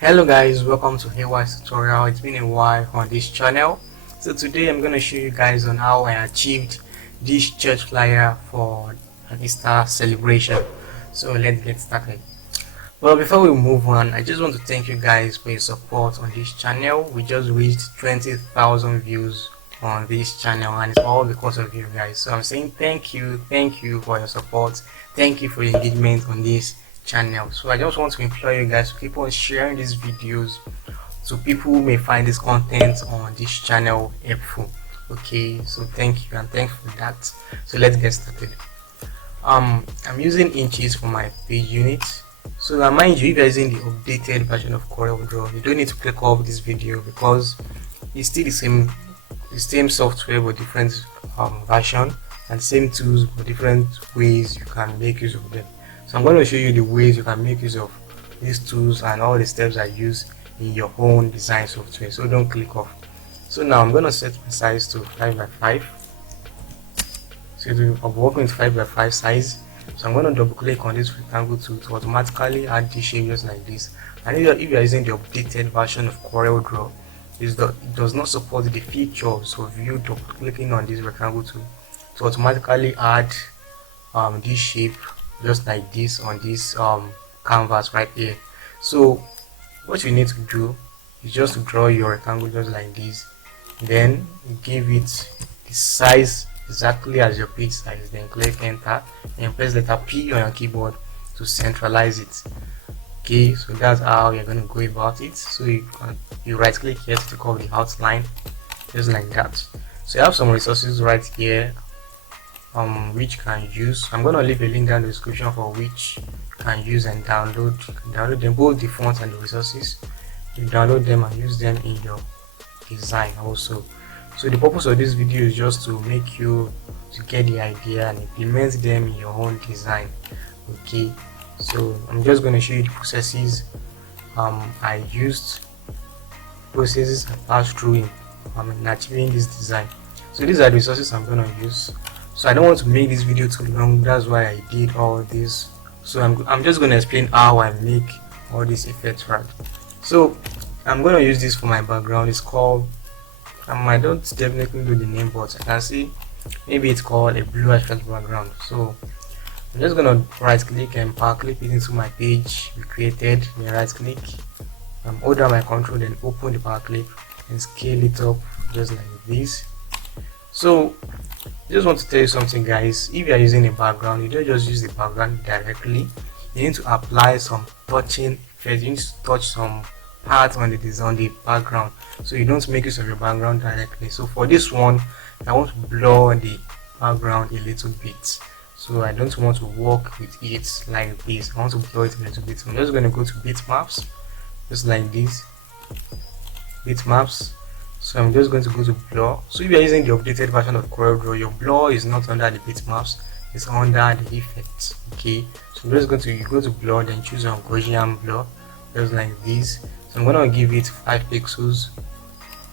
Hello guys, welcome to Haywa's tutorial. It's been a while on this channel. So today I'm going to show you guys on how I achieved this church flyer for an Easter celebration. So let's get started. Well, before we move on, I just want to thank you guys for your support on this channel. We just reached 20,000 views on this channel and it's all because of you guys. So I'm saying thank you for your support. Thank you for your engagement on this channel. So I just want to implore you guys to keep on sharing these videos so people who may find this content on this channel helpful. Okay, so thank you and thanks for that. So let's get started. I'm using inches for my page unit. So now mind you, if you're using the updated version of Coreldraw, you don't need to click off this video because it's still the same software but different version, and same tools but different ways you can make use of them. So I'm going to show you the ways you can make use of these tools and all the steps I use in your own design software. So don't click off. So now I'm going to set my size to 5x5. So I'm working with 5x5 size. So I'm going to double click on this rectangle tool to automatically add the shape just like this. And if you're using the updated version of Coreldraw, it does not support the features of you double clicking on this rectangle tool to automatically add this shape just like this on this canvas right here. So what you need to do is just to draw your rectangle just like this, then give it the size exactly as your page size, then click enter and press letter P on your keyboard to centralize it. Okay, so that's how you're going to go about it. So you right click here to click off the outline just like that. So you have some resources right here which you can use. I'm going to leave a link down in the description for which you can use and download. You can download them, both the fonts and the resources. You download them and use them in your design also. So the purpose of this video is just to make you to get the idea and implement them in your own design. Okay, so I'm just going to show you the processes I used, processes I passed through in achieving this design. So these are the resources I'm going to use. So I don't want to make this video too long, that's why I did all this. So I'm just going to explain how I make all these effects right. So I'm going to use this for my background. It's called I don't definitely know the name, but I can see maybe it's called a blue effect background. So I'm just going to right click and power clip it into my page we created, then right click, hold down my control, then open the power clip and scale it up just like this. So I just want to tell you something guys, if you are using a background, you don't just use the background directly, you need to apply some touching effects. You need to touch some parts on the design, the background, so you don't make use of your background directly. So for this one, I want to blur the background a little bit, so I don't want to work with it like this. I want to blur it a little bit. So I'm just going to go to bitmaps just like this, bitmaps. So I'm just going to go to blur. So if you're using the updated version of Coreldraw, your blur is not under the bitmaps, it's under the effects. Okay, so I'm just going to go to blur, then choose on Gaussian blur just like this. So I'm going to give it 5 pixels.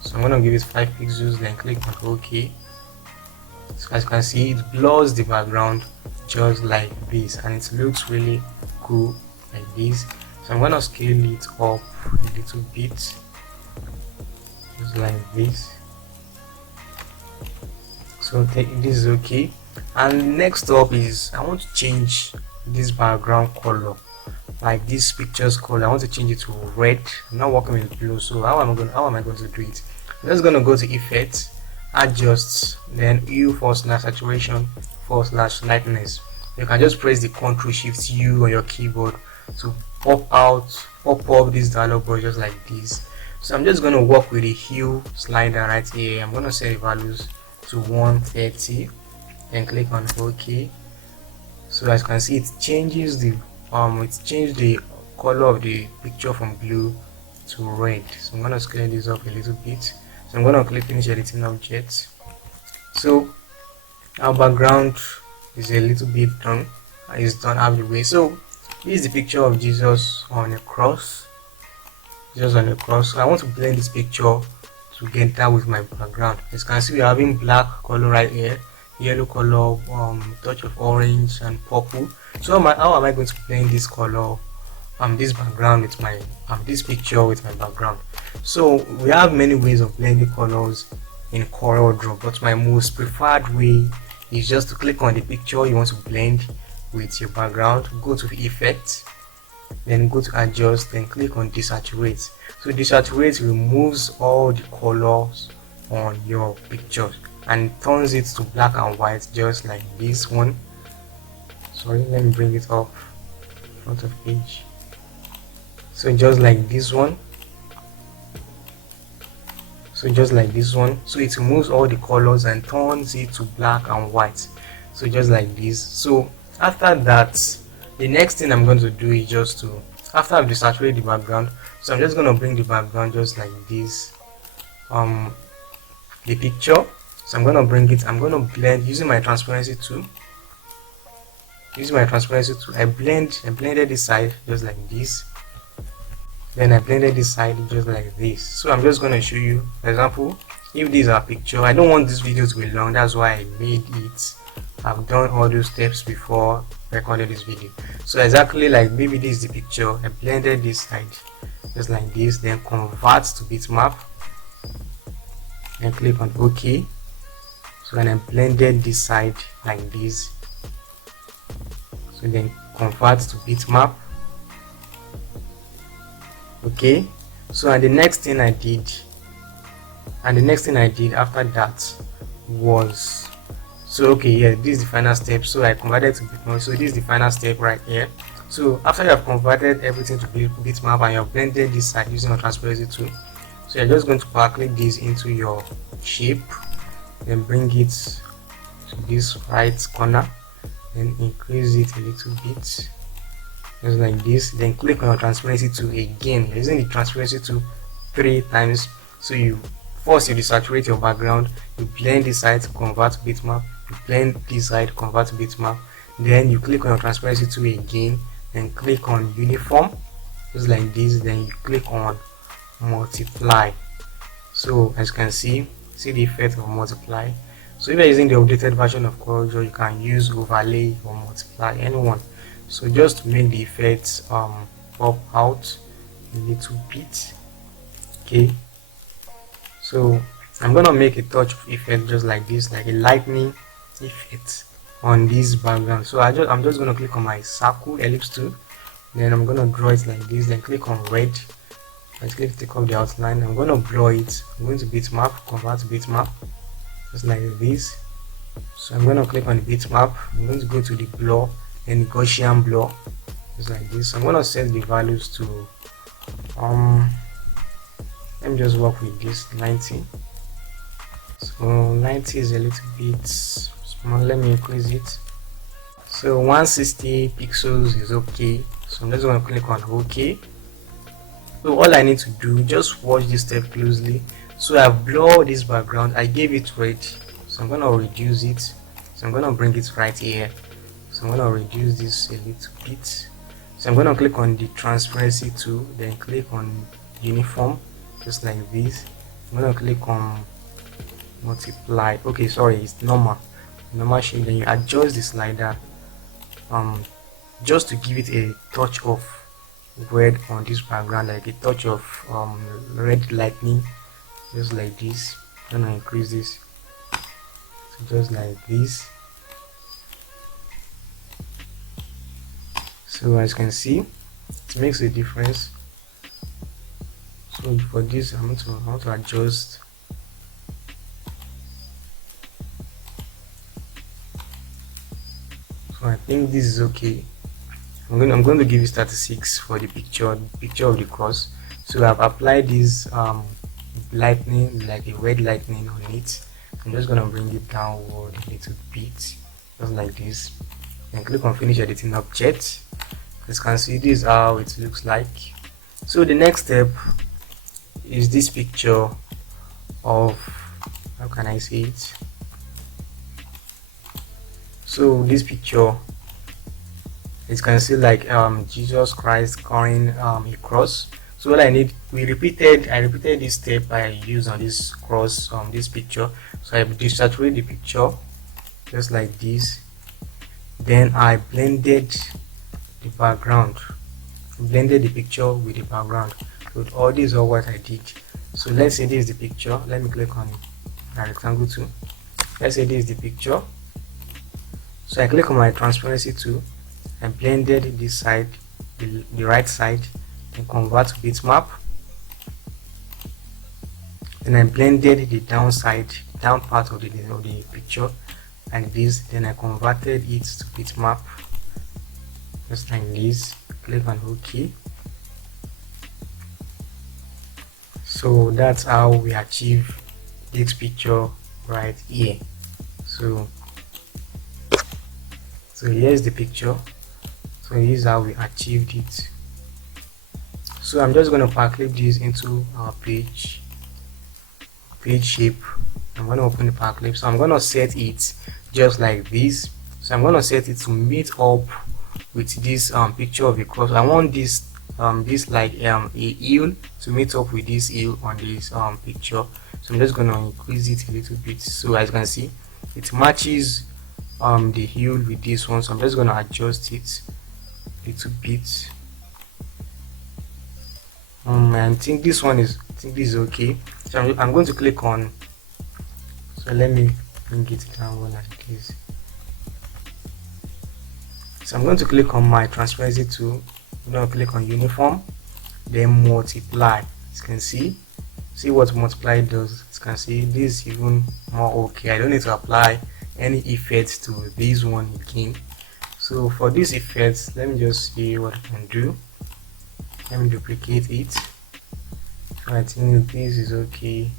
So I'm going to give it 5 pixels, then click on OK. So as you can see, it blurs the background just like this and it looks really cool like this. So I'm going to scale it up a little bit just like this. So this is okay. And next up is I want to change this background color, like this picture's color. I want to change it to red. I'm not working with blue, so how am I going to do it? I'm just going to go to effects, adjust, then U/saturation /lightness. You can just press the Ctrl Shift U on your keyboard to pop up this dialog box just like this. So I'm just going to work with the hue slider right here. I'm going to set the values to 130 and click on OK. So as you can see, it changes the changed the color of the picture from blue to red. So I'm going to scale this up a little bit. So I'm going to click finish editing objects. So our background is a little bit done. It's done half the way. So this is the picture of Jesus on a cross. Just on the cross. So I want to blend this picture together with my background. As you can see, we're having black color right here, yellow color, touch of orange and purple. So how am I going to blend this color this background with my this picture with my background. So we have many ways of blending colors in Coreldraw, but my most preferred way is just to click on the picture you want to blend with your background, go to effects, then go to adjust, then click on desaturate. So desaturate removes all the colors on your picture and turns it to black and white, just like this one. Sorry, let me bring it up front of page. So just like this one, so just like this one, so it removes all the colors and turns it to black and white, so just like this. So after that, the next thing I'm going to do is just to, after I've desaturated the background, so I'm just going to bring the background just like this, the picture. So I'm going to bring it, I'm going to blend using my transparency tool. I blended this side just like this, then I blended this side just like this. So I'm just going to show you, for example, if these are picture, I don't want this video to be long, that's why I made it. I've done all those steps before recording this video. So exactly like maybe this is the picture, I blended this side just like this, then convert to bitmap, and click on OK. So when I blended this side like this, so then convert to bitmap. Okay, so and the next thing I did after that was, so okay, yeah, this is the final step. So I converted to bitmap. So this is the final step right here. So after you have converted everything to bitmap and you have blended this side using your transparency tool, so you're just going to power click this into your shape, then bring it to this right corner, then increase it a little bit just like this, then click on your transparency tool again. You're using the transparency tool 3 times. So you desaturate your background, you blend this side to convert to bitmap, you blend this side to convert to bitmap, then you click on your transparency tool again, then click on uniform just like this, then you click on multiply. So as you can see the effect of multiply. So if you're using the updated version of Coreldraw, you can use overlay or multiply, anyone. So just to make the effects pop out a little bit. Okay, so I'm gonna make a touch of effect just like this, like a lightning effect on this background. So I'm just gonna click on my circle ellipse tool, then I'm gonna draw it like this, then click on red, let's click take off the outline. I'm gonna blur it, I'm going to bitmap, convert to bitmap just like this. So I'm gonna click on the bitmap, I'm going to go to the blur and Gaussian blur just like this. So I'm gonna set the values to let me just work with this 90. So 90 is a little bit small, let me increase it. So 160 pixels is okay, so I'm just going to click on OK. So all I need to do, just watch this step closely. So I've blurred this background, I gave it red, so I'm going to reduce it. So I'm going to bring it right here, so I'm going to reduce this a little bit. So I'm going to click on the transparency tool, then click on uniform just like this. I'm going to click on multiply. Okay, sorry, it's normal shape. Then you adjust the slider just to give it a touch of red on this background, like a touch of red lightning just like this. I'm gonna increase this, so just like this. So as you can see, it makes a difference. So for this I want to adjust. So I think this is okay. I'm going to give it 36 for the picture of the cross. So I've applied this lightning, like a red lightning on it. I'm just going to bring it downward a little bit just like this, and click on finish editing object. As you can see, this is how it looks like. So the next step is this picture of, how can I say it? So this picture, you can see like Jesus Christ carrying a cross. So what I need, I repeated this step I used on this cross, this picture. So I desaturate the picture just like this, then I blended the background blended the picture with the background. So all these are what I did. So let's say this is the picture. Let me click on a rectangle tool. Let's say this is the picture. So I click on my transparency tool and blended this side, the right side, and convert to bitmap. Then I blended the down part of the picture like this. Then I converted it to bitmap, just like this. Click on OK. So that's how we achieve this picture right here. So here's the picture. So here's how we achieved it. So I'm just going to pack clip this into our page shape. I'm going to open the pack clip. So I'm going to set it just like this. So I'm going to set it to meet up with this picture of the cross. I want this like a heel to meet up with this heel on this picture. So I'm just going to increase it a little bit. So as you can see, it matches the heel with this one. So I'm just going to adjust it a little bit. I think this is okay. So I'm going to click on, so let me bring it down like this. So I'm going to click on my transparency tool. I'm going to click on uniform, then multiply. As you can see what multiply does. As you can see, this is even more okay. I don't need to apply any effects to this one again. So for this effects, let me just see what I can do. Let me duplicate it. I think this is okay.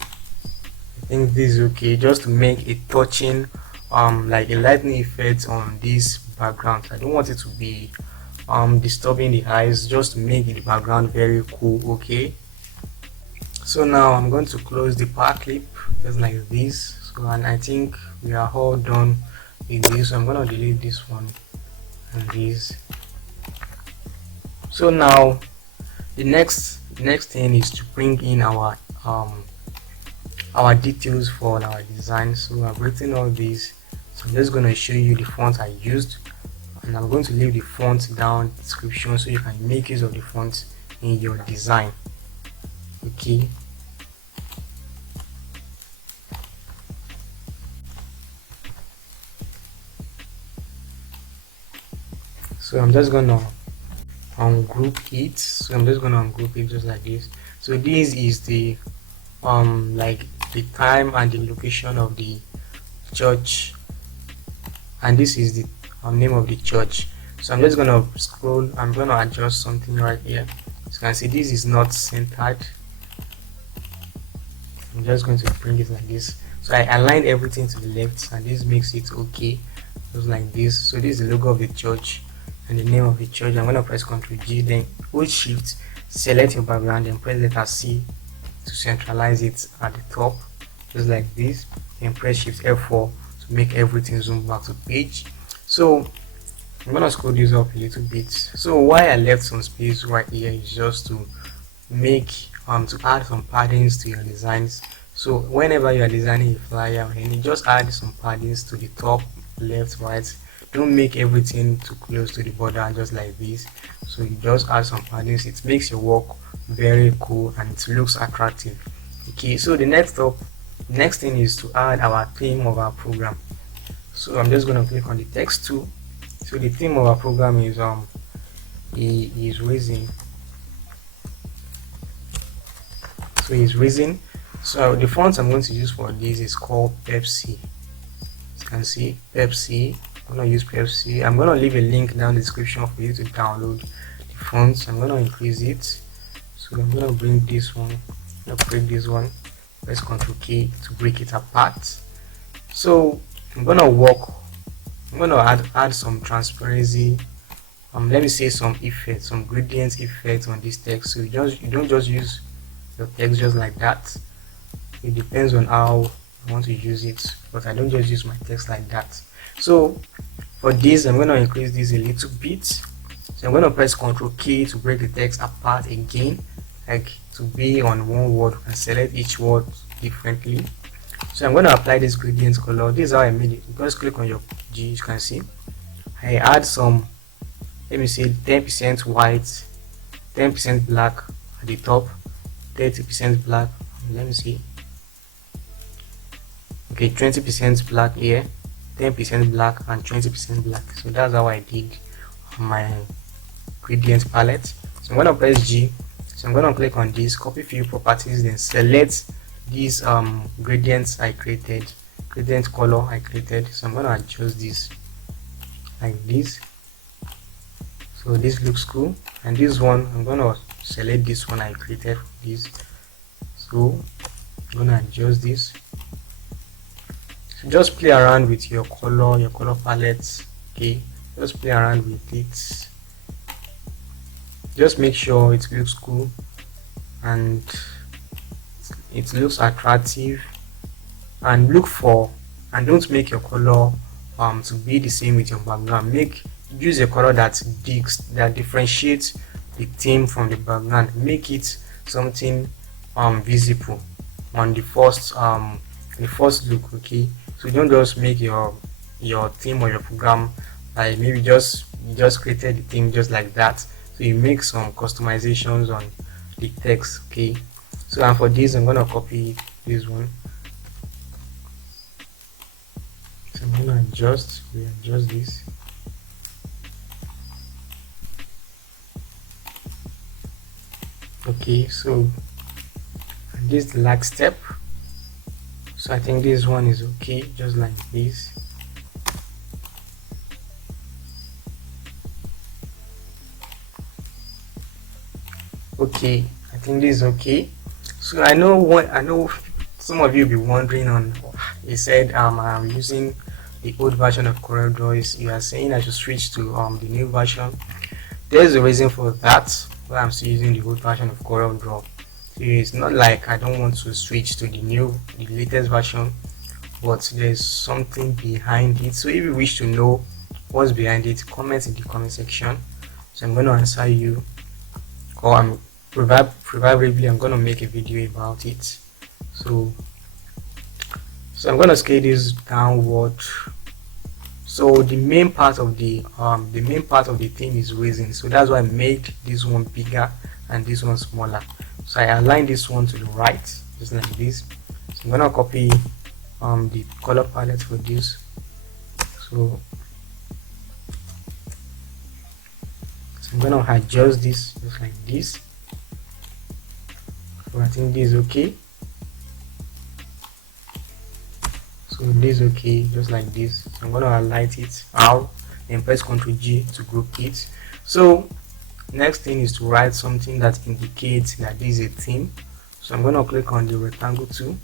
I think this is okay, just to make a touching like a lightning effect on this background. I don't want it to be disturbing the eyes, just to make the background very cool. Okay, so now I'm going to close the pack clip just like this. So, and I think we are all done with this. So I'm going to delete this one and this. So now the next thing is to bring in our details for our design. So I've written all these. So I'm just going to show you the font I used, and I'm going to leave the font down description so you can make use of the font in your design. Okay, so I'm just gonna ungroup it. So I'm just gonna ungroup it just like this. So this is the like the time and the location of the church, and this is the name of the church. So I'm just gonna scroll. I'm gonna adjust something right here. As you can see, this is not centered. I'm just going to bring it like this. So I aligned everything to the left, and this makes it okay, just like this. So this is the logo of the church and the name of the church. I'm going to press Ctrl G, then hold Shift, select your background, and press letter C to centralize it at the top, just like this. Then press Shift F4 to make everything zoom back to page. So I'm going to scroll this up a little bit. So why I left some space right here is just to make to add some paddings to your designs. So whenever you are designing a flyer, and you just add some paddings to the top, left, right. Don't make everything too close to the border, just like this. So you just add some paddings. It makes your work very cool and it looks attractive. Okay, so the next thing is to add our theme of our program. So I'm just going to click on the text tool. So the theme of our program is raising. So it's raising. So the font I'm going to use for this is called Pepsi. As you can see, Pepsi. I'm going to use Pepsi. I'm going to leave a link down in the description for you to download the fonts. I'm going to increase it. So I'm going to bring this one. I'm going to break this one. Press Ctrl K to break it apart. So I'm going to add some transparency. Let me say some effects, some gradient effects on this text. So you don't just use your text just like that. It depends on how I want to use it, but I don't just use my text like that. So for this, I'm going to increase this a little bit. So I'm going to press Ctrl K to break the text apart again, like to be on one word and select each word differently. So I'm going to apply this gradient color. This is how I made it. Just click on your G. You can see I add some let me say 10% white, 10% black at the top, 30% black, let me see, okay, 20% black here, 10% black and 20% black. So that's how I did my gradient palette. So I'm going to press G. So I'm going to click on this, copy view properties, then select these gradients I created, gradient color I created. So I'm going to adjust this like this. So this looks cool. And this one, I'm going to select this one I created, this. So I'm going to adjust this. So just play around with your color palette. Okay, just play around with it. Just make sure it looks cool and it looks attractive, and look for, and don't make your color to be the same with your background. Use a color that differentiates the theme from the background. Make it something visible on the first look. Okay, so don't just make your theme or your program like maybe you just created the theme just like that. So you make some customizations on the text. Okay, so and for this I'm gonna copy this one. So I'm gonna readjust this. Okay, so this is the last step. So I think this one is okay, just like this. Okay, I think this is okay. So I know some of you will be wondering on, he said I'm using the old version of Coreldraw. You are saying I should switch to the new version. There's a reason for that, why I'm still using the old version of Coreldraw. So it's not like I don't want to switch to the latest version, but there's something behind it. So if you wish to know what's behind it, comment in the comment section. So I'm going to answer you, or probably I'm going to make a video about it. So I'm going to scale this downward. So the main part of the theme is raising, so that's why I made this one bigger and this one smaller. So I align this one to the right, just like this. So I'm gonna copy the color palette for this. So I'm gonna adjust this just like this. So I think this is okay. So this is okay, just like this. So I'm gonna highlight it out and press Ctrl G to group it. So next thing is to write something that indicates that this is a theme. So I'm gonna click on the rectangle tool.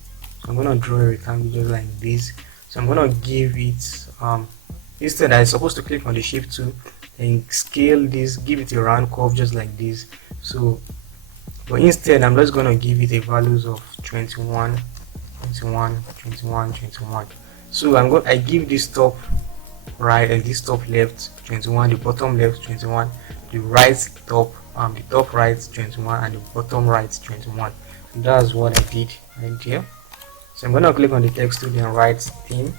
So I'm gonna draw a rectangle just like this. So I'm gonna give it instead I'm supposed to click on the shape tool and scale this, give it a round curve just like this. So but instead I'm just gonna give it a values of 21. So I give this top right and this top left 21, the bottom left 21, the right top the top right 21, and the bottom right 21. And that's what I did right here. So I'm gonna click on the text tool and write theme.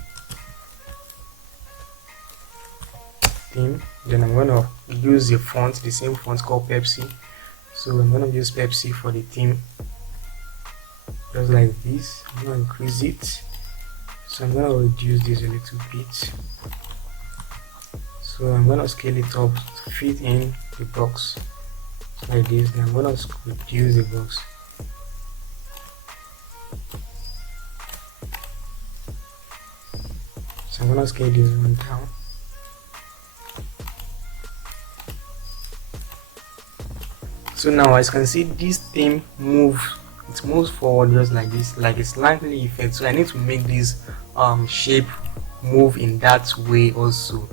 Then I'm gonna use the same font called Pepsi. So I'm gonna use Pepsi for the theme, just like this. I'm gonna increase it. So I'm gonna reduce this a little bit. So I'm gonna scale it up to fit in the box like this. Then I'm gonna reduce the box. So I'm gonna scale this one down. So now as you can see, this theme moves forward just like this, like a slightly effect. So I need to make this shape move in that way also,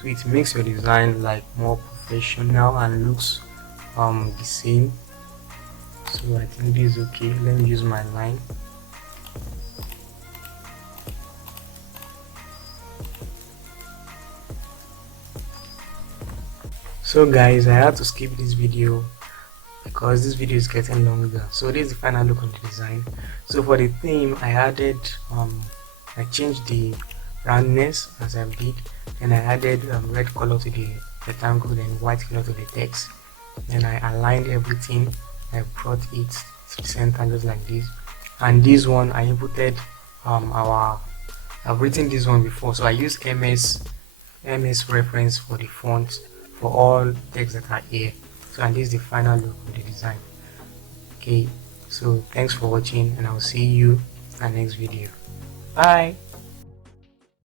so it makes your design like more professional and looks the same. So I think this is okay. Let me use my line. So guys, I had to skip this video because this video is getting longer. So this is the final look on the design. So for the theme, I added I changed the roundness as I did, and I added red color to the rectangle, then white color to the text. Then I aligned everything. I brought it to the center just like this. And this one I inputted I've written this one before, so I use MS reference for the font for all text that are here. So, and this is the final look of the design. Okay, so thanks for watching, and I'll see you in the next video. Bye.